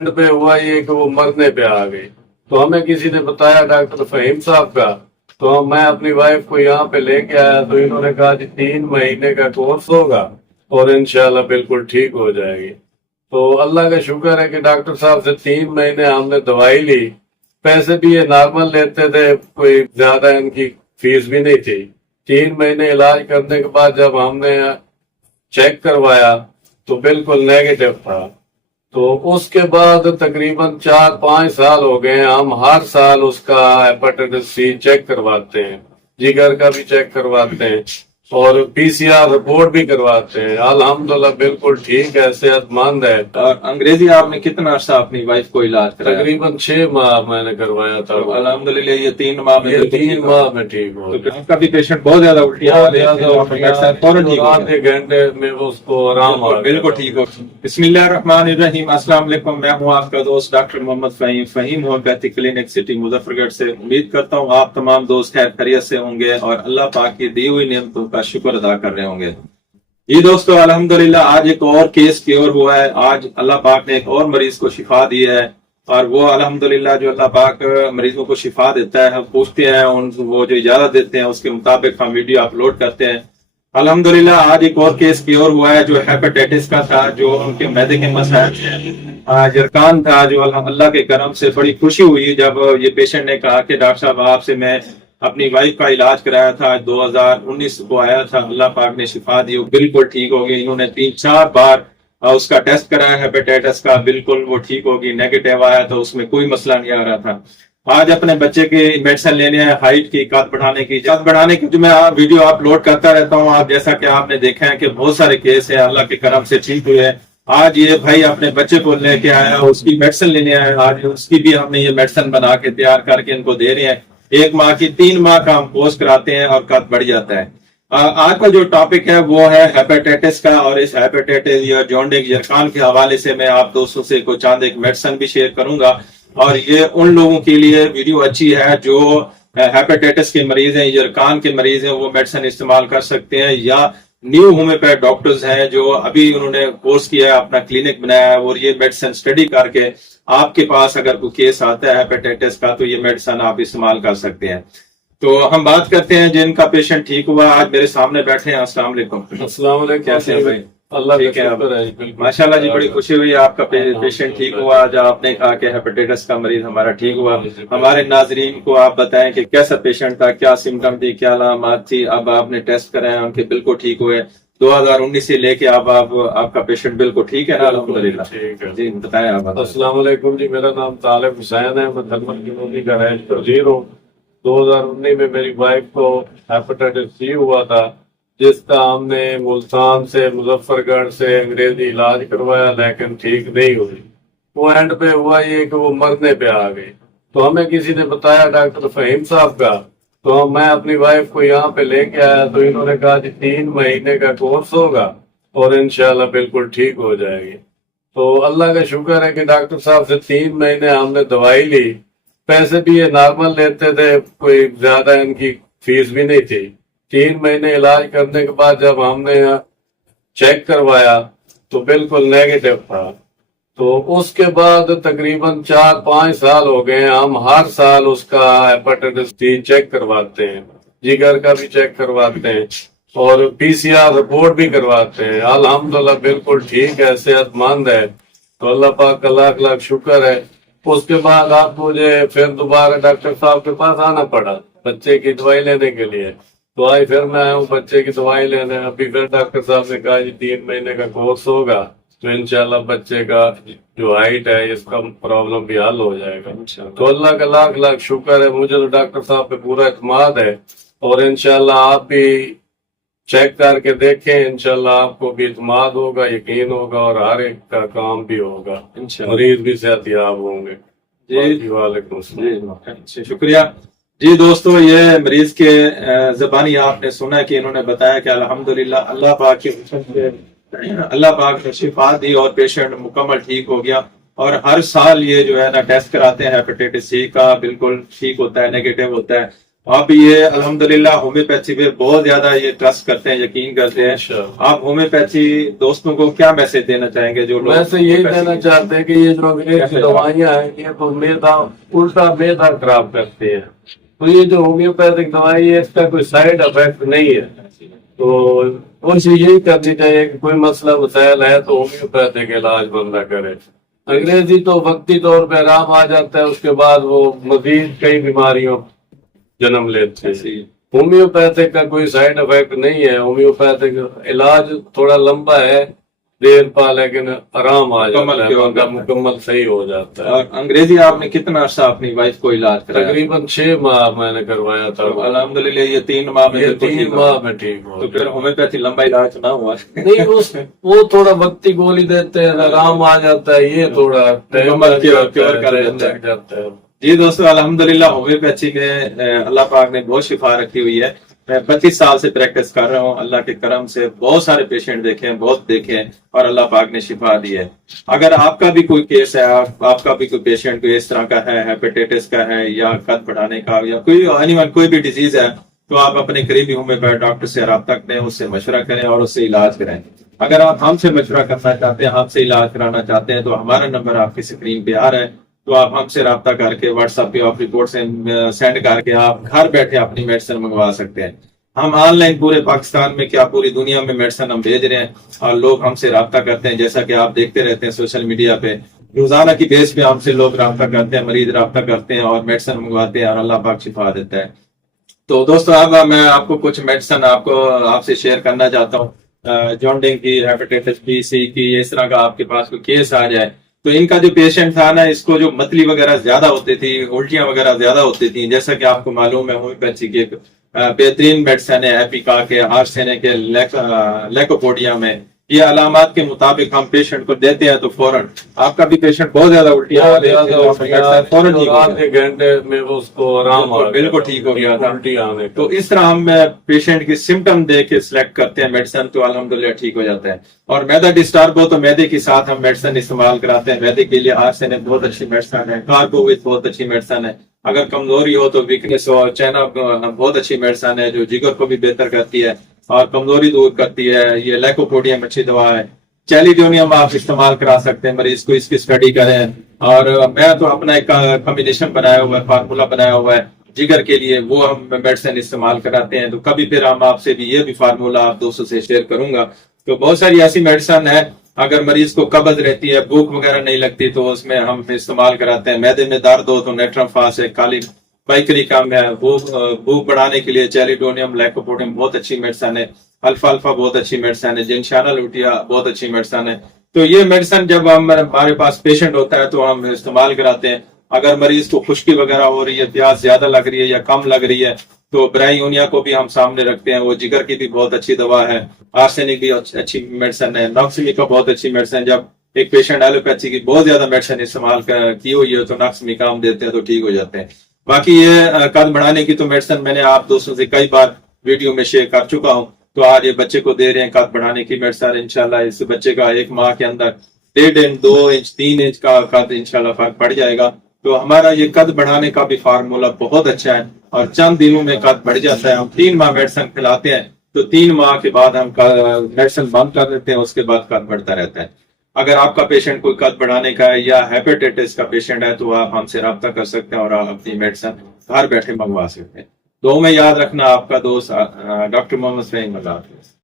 پہ ہوا یہ کہ وہ مرنے پہ آ گئی، تو ہمیں کسی نے بتایا ڈاکٹر فہیم صاحب کا، تو میں اپنی وائف کو یہاں پہ لے کے آیا تو انہوں نے کہا جی 3 مہینے کا کورس ہوگا اور انشاءاللہ بالکل ٹھیک ہو جائے گی۔ تو اللہ کا شکر ہے کہ ڈاکٹر صاحب سے 3 مہینے ہم نے دوائی لی، پیسے بھی یہ نارمل لیتے تھے، کوئی زیادہ ان کی فیس بھی نہیں تھی۔ 3 مہینے علاج کرنے کے بعد جب ہم نے چیک کروایا تو بالکل نیگیٹو تھا، تو اس کے بعد تقریباً 4-5 سال ہو گئے، ہم ہر سال اس کا ہیپاٹائٹس سی چیک کرواتے ہیں، جگر کا بھی چیک کرواتے ہیں اور PCR رپورٹ بھی کرواتے ہیں۔ الحمدللہ بالکل ٹھیک ہے، صحت مند ہے۔ اور انگریزی آپ نے کتنا عرصہ اپنی وائف کو علاج کرایا؟ تقریباً 6 ماہ میں نے کروایا تھا۔ الحمدللہ یہ 3 ماہ میں 3 ماہ میں ٹھیک ہو گیا۔ آپ کا بھی پیشنٹ بہت زیادہ الٹیاں آدھے گھنٹے میں اس کو آرام آ گیا، بالکل ٹھیک ہو۔ بسم اللہ الرحمن الرحیم۔ السلام علیکم، میں ہوں آپ کا دوست doctor Muhammad Fahim, Fahim homeopathy clinic city Muzaffargarh سے۔ امید کرتا ہوں آپ تمام دوست خیر خیریت سے ہوں گے اور اللہ پاک کی دی ہوئی نعمتوں کا شکر ادا کر رہے ہوں گے۔ جی دوستو، الحمدللہ آج ایک اور کیس کیور ہوا ہے۔ آج اللہ پاک نے ایک اور مریض کو شفا دی ہے، اور وہ الحمدللہ جو اللہ پاک مریضوں کو شفا دیتا ہے، ہم پوچھتے ہیں وہ جو اجازت دیتے ہیں اس کے مطابق ہم ویڈیو اپلوڈ کرتے ہیں۔ الحمدللہ آج ایک اور کیس کیور ہوا ہے جو ہیپاٹائٹس کا تھا، جو ان کے معدے کے مسائل جرکان تھا، جو اللہ کے کرم سے بڑی خوشی ہوئی جب یہ پیشنٹ نے کہا کہ ڈاکٹر صاحب آپ سے میں اپنی وائف کا علاج کرایا تھا، 2019 کو آیا تھا، اللہ پاک نے شفا دی، بالکل ٹھیک ہو گئی۔ انہوں نے 3-4 بار اس کا ٹیسٹ کرایا ہیپاٹائٹس کا، بالکل وہ ٹھیک ہوگی، نیگیٹو آیا تو اس میں کوئی مسئلہ نہیں آ رہا تھا۔ آج اپنے بچے کی میڈیسن لینے ہیں، ہائٹ کی، قد بڑھانے کی جو میں ویڈیو اپلوڈ کرتا رہتا ہوں۔ آپ جیسا کہ آپ نے دیکھا ہے کہ بہت سارے کیس ہیں اللہ کے کرم سے ٹھیک ہوئے ہیں۔ آج یہ بھائی اپنے بچے کو لے کے آیا، اس کی میڈیسن لینے آیا، آج اس کی بھی ہم نے یہ میڈیسن بنا کے تیار کر کے ان کو دے رہے ہیں۔ 1 ماہ کی 3 ماہ کا ہم کورس کراتے ہیں اور قد بڑھ جاتا ہے۔ آج کا جو ٹاپک ہے وہ ہے ہیپاٹائٹس کا، اور اس ہیپاٹائٹس یا جونڈس جرکان کے حوالے سے میں آپ دوستوں سے کوئی چاند ایک میڈیسن بھی شیئر کروں گا، اور یہ ان لوگوں کے لیے ویڈیو اچھی ہے جو ہیپاٹائٹس کے مریض ہیں، جرکان کے مریض ہیں، وہ میڈیسن استعمال کر سکتے ہیں، یا نیو ہومیوپیتھ ڈاکٹرز ہیں جو ابھی انہوں نے کورس کیا ہے، اپنا کلینک بنایا ہے، اور یہ میڈیسن اسٹڈی کر کے آپ کے پاس اگر کوئی کیس آتا ہے ہیپاٹائٹس کا تو یہ میڈیسن آپ استعمال کر سکتے ہیں۔ تو ہم بات کرتے ہیں جن کا پیشنٹ ٹھیک ہوا، آج میرے سامنے بیٹھے ہیں۔ السلام علیکم۔ السلام علیکم۔ کیسے ہیں بھائی؟ اللہ ٹھیک کا ہے شکر ہے، بالکل ماشاءاللہ جی، بڑی خوشی ہوئی آپ کا پیشنٹ ٹھیک ہوا۔ آج آپ نے کہا کہ ہیپاٹائٹس کا مریض ہمارا ٹھیک ہوا۔ ہمارے ناظرین کو آپ بتائیں کہ کیسا پیشنٹ تھا، کیا سمٹم تھی، کیا علامات تھی، اب آپ نے ٹیسٹ کرائے ان کے بالکل ٹھیک ہوئے۔ 2019 سے لے کے اب آپ کا پیشنٹ بالکل ٹھیک ہے نا؟ الحمدللہ ٹھیک ہے جی، بتائیں آپ۔ السلام علیکم جی، میرا نام طالب حسین ہے، میں دھنمل کلونی کا رہائش پذیر ہوں۔ 2019 میں میری وائف کو ہیپاٹائٹس سی ہوا تھا، جس کا ہم نے ملتان سے، مظفر گڑھ سے انگریزی علاج کروایا، لیکن ٹھیک نہیں ہوئی۔ وہ اینڈ پہ ہوا یہ کہ وہ مرنے پہ آ گئی، تو ہمیں کسی نے بتایا ڈاکٹر فہیم صاحب کا، تو میں اپنی وائف کو یہاں پہ لے کے آیا تو انہوں نے کہا جی 3 مہینے کا کورس ہوگا اور انشاءاللہ بالکل ٹھیک ہو جائے گی۔ تو اللہ کا شکر ہے کہ ڈاکٹر صاحب سے 3 مہینے ہم نے دوائی لی، پیسے بھی یہ نارمل لیتے تھے، کوئی زیادہ ان کی فیس بھی نہیں تھی۔ 3 مہینے علاج کرنے کے بعد جب ہم نے چیک کروایا تو بالکل نیگیٹو تھا، تو اس کے بعد تقریباً 4-5 سال ہو گئے، ہم ہر سال اس کا ہیپاٹائٹس سی چیک کرواتے ہیں، جگر کا بھی چیک کرواتے ہیں اور PCR رپورٹ بھی کرواتے ہیں۔ الحمدللہ بالکل ٹھیک ہے، صحت مند ہے، تو اللہ پاک کا لاکھ لاکھ شکر ہے۔ اس کے بعد آپ مجھے پھر دوبارہ ڈاکٹر صاحب کے پاس آنا پڑا بچے کی دوائی لینے کے لیے، تو آج پھر میں آیا ہوں بچے کی دوائی لینے۔ ابھی پھر ڈاکٹر صاحب نے کہا جی 3 مہینے کا کورس ہوگا تو انشاءاللہ بچے کا جو ہائٹ ہے اس کا پرابلم بھی حل ہو جائے گا۔ تو اللہ کا لاکھ لاکھ شکر ہے، مجھے تو ڈاکٹر صاحب پہ پورا اعتماد ہے، اور انشاءاللہ آپ بھی چیک کر کے دیکھیں، انشاءاللہ آپ کو بھی اعتماد ہوگا، یقین ہوگا، اور ہر ایک کا کام بھی ہوگا، مریض بھی صحت یاب ہوں گے۔ جی وعلیکم السلام۔ جی شکریہ۔ جی دوستو، یہ مریض کے زبانی آپ نے سنا کہ انہوں نے بتایا کہ الحمدللہ اللہ پاک کی اللہ پاک نے شفا دی اور پیشنٹ مکمل ٹھیک ہو گیا، اور ہر سال یہ جو ہے نا ٹیسٹ کراتے ہیں ہیپاٹائٹس سی کا، بالکل ٹھیک ہوتا ہے، نیگیٹو ہوتا ہے، آپ یہ الحمدللہ ہومیوپیتھی پہ بہت زیادہ یہ ٹرسٹ کرتے ہیں، یقین کرتے ہیں. انشاءاللہ. آپ ہومیوپیتھی دوستوں کو کیا میسج دینا چاہیں گے جو لوگ ویسے یہی کہنا چاہتے ہیں کہ یہ جو انگریزی دوائیاں ہیں یہ تو میدا الٹا میدا خراب کرتی ہیں، تو یہ جو ہومیوپیتھک دوائی ہے اس کا کوئی سائڈ افیکٹ نہیں ہے. تو کوشش یہی کرنی چاہیے کہ کوئی مسئلہ مسائل ہے تو ہومیوپیتھک علاج بندہ کرے. انگریزی تو وقتی طور پہ آرام آ جاتا ہے، اس کے بعد وہ مزید کئی بیماریوں جنم لیتے ہیں. ہومیوپیتھک کا کوئی سائڈ افیکٹ نہیں ہے. ہومیوپیتھک علاج تھوڑا لمبا ہے، دیر پا، لیکن آرام آ جاتا ہے، بندہ مکمل صحیح ہو جاتا ہے. اور انگریزی آپ نے کتنا عرصہ اپنی وائف کو علاج کرایا؟ تقریباً 6 ماہ میں نے کروایا تھا. الحمدللہ یہ 3 ماہ میں یہ بالکل 3 ٹھیک ہو. ماہ میں ٹھیک ہو. تو پھر ہومیوپیتھی لمبا علاج نہ ہوا؟ نہیں، وہ تھوڑا وقتی گولی دیتے ہیں، آرام آ جاتا ہے، یہ تھوڑا ٹائم لگ جاتا ہے. جی دوستو، الحمدللہ ہومیوپیتھی میں اللہ پاک نے بہت شفا رکھی ہوئی ہے. میں 25 سال سے پریکٹس کر رہا ہوں. اللہ کے کرم سے بہت سارے پیشنٹ دیکھے ہیں، بہت دیکھے ہیں، اور اللہ پاک نے شفا دی ہے. اگر آپ کا بھی کوئی کیس ہے، آپ کا بھی کوئی پیشنٹ کوئی اس طرح کا ہے، ہیپیٹائٹس کا ہے یا قد بڑھانے کا یا کوئی بھی ڈیزیز ہے، تو آپ اپنے قریبی ہومیوپیتھ ڈاکٹر سے رابطہ کریں، اس سے مشورہ کریں اور اس سے علاج کریں. اگر آپ ہم سے مشورہ کرنا چاہتے ہیں، ہم سے علاج کرانا چاہتے ہیں، تو ہمارا نمبر آپ کی اسکرین پہ آ رہا ہے. تو آپ ہم سے رابطہ کر کے واٹس ایپ پہ آپ رپورٹ سینڈ کر کے آپ گھر بیٹھے اپنی میڈیسن منگوا سکتے ہیں. ہم آن لائن پورے پاکستان میں کیا پوری دنیا میں میڈیسن ہم بھیج رہے ہیں، اور لوگ ہم سے رابطہ کرتے ہیں. جیسا کہ آپ دیکھتے رہتے ہیں سوشل میڈیا پہ، روزانہ کی بیس پہ ہم سے لوگ رابطہ کرتے ہیں، مریض رابطہ کرتے ہیں اور میڈیسن منگواتے ہیں، اور اللہ پاک شفا دیتا ہے. تو دوستو، اب میں آپ کو کچھ میڈیسن آپ سے شیئر کرنا چاہتا ہوں. جانڈنگ کی، ہیپیٹائٹس بی سی کی، اس طرح کا آپ کے پاس کوئی کیس آ جائے، تو ان کا جو پیشنٹ تھا نا، اس کو جو متلی وغیرہ زیادہ ہوتی تھی، الٹیاں وغیرہ زیادہ ہوتی تھیں. جیسا کہ آپ کو معلوم ہے ہومیوپیتھی کی بہترین میڈیسن ہے ایپیکا کے، آرسینک کے، لیکوپوڈیم میں. یہ علامات کے مطابق ہم پیشنٹ کو دیتے ہیں تو فوراً آپ کا بھی پیشنٹ بہت زیادہ الٹیاں فوراً آدھے گھنٹے میں اس کو آرام بالکل ٹھیک ہو گیا تھا. الٹی آنے کا. تو اس طرح ہم پیشنٹ کی سمٹم دے کے سلیکٹ کرتے ہیں میڈیسن، تو الحمدللہ ٹھیک ہو جاتا ہے. اور میدا ڈسٹرب ہو تو میدے کے ساتھ ہم میڈیسن استعمال کراتے ہیں. میدے کے لیے آرسینک بہت اچھی میڈیسن ہے، کاربوویٹ بہت اچھی میڈیسن ہے. اگر کمزوری ہو تو ویکنس ہو، چینا بہت اچھی میڈیسن ہے جو جگر کو بھی بہتر کرتی ہے اور کمزوری دور کرتی ہے. یہ لیکوپوڈیم اچھی دوا ہے. چیلیڈونیم آپ استعمال کرا سکتے ہیں، مریض کو اس کی اسٹڈی کریں. اور میں تو اپنا ایک کمبینیشن بنایا ہوا ہے، فارمولا بنایا ہوا ہے جگر کے لیے، وہ ہم میڈیسن استعمال کراتے ہیں. تو کبھی پھر ہم آپ سے بھی یہ بھی فارمولا آپ دوستوں سے شیئر کروں گا. تو بہت ساری ایسی میڈیسن ہے، اگر مریض کو قبض رہتی ہے، بھوک وغیرہ نہیں لگتی، تو اس میں ہم استعمال کراتے ہیں. میدے میں درد ہو تو نیٹرم فاس ہے، کالی بائکری کام ہے. بھوک بڑھانے کے لیے چیلیڈونیم، لیکوپوڈیم بہت اچھی میڈیسن ہے. الفا بہت اچھی میڈیسن ہے. جنشانہ لوٹیا بہت اچھی میڈیسن ہے. تو یہ میڈیسن جب ہمارے پاس پیشنٹ ہوتا ہے تو ہم استعمال کراتے ہیں. اگر مریض کو خشکی وغیرہ ہو رہی ہے، پیاس زیادہ لگ رہی ہے یا کم لگ رہی ہے، تو برائیونیا کو بھی ہم سامنے رکھتے ہیں. وہ جگر کی بھی بہت اچھی دوا ہے. آرسینک بھی اچھی میڈیسن ہے. ناکسمیکا بہت اچھی میڈیسن. جب ایک پیشنٹ ایلوپیتھی کی بہت زیادہ میڈیسن استعمال کی ہوئی ہے تو ناکسمیکا ہم دیتے ہیں تو ٹھیک ہو جاتے ہیں. باقی یہ قد بڑھانے کی تو میڈیسن میں نے آپ دوستوں سے کئی بار ویڈیو میں شیئر کر چکا ہوں. تو آج یہ بچے کو دے رہے ہیں قد بڑھانے کی میڈیسن. انشاءاللہ اس بچے کا 1 ماہ کے اندر 1.5 انچ، 2 انچ، 3 انچ کا قد انشاءاللہ فرق پڑ جائے گا. تو ہمارا یہ قد بڑھانے کا بھی فارمولا بہت اچھا ہے اور چند دنوں میں قد بڑھ جاتا ہے. ہم 3 ماہ میڈیسن کھلاتے ہیں تو 3 ماہ کے بعد ہم میڈیسن بند کر دیتے ہیں، اس کے بعد قد بڑھتا رہتا ہے. اگر آپ کا پیشنٹ کوئی قد بڑھانے کا ہے یا ہیپیٹائٹس کا پیشنٹ ہے تو آپ ہم سے رابطہ کر سکتے ہیں اور آپ اپنی میڈیسن گھر بیٹھے منگوا سکتے ہیں. دعاؤں میں یاد رکھنا. آپ کا دوست ڈاکٹر محمد فہیم. اللہ حافظ.